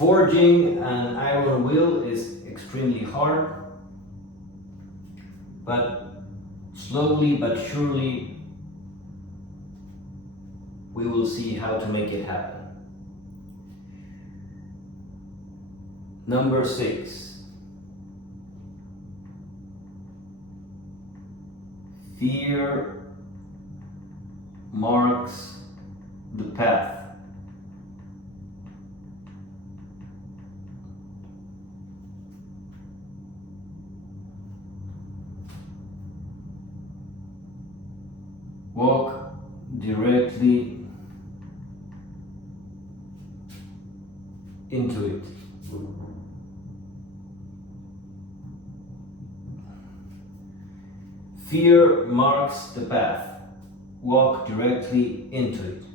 Forging an iron wheel is extremely hard, but slowly but surely we will see how to make it happen. Number 6. Fear marks the path. Walk directly into it. Fear marks the path. Walk directly into it.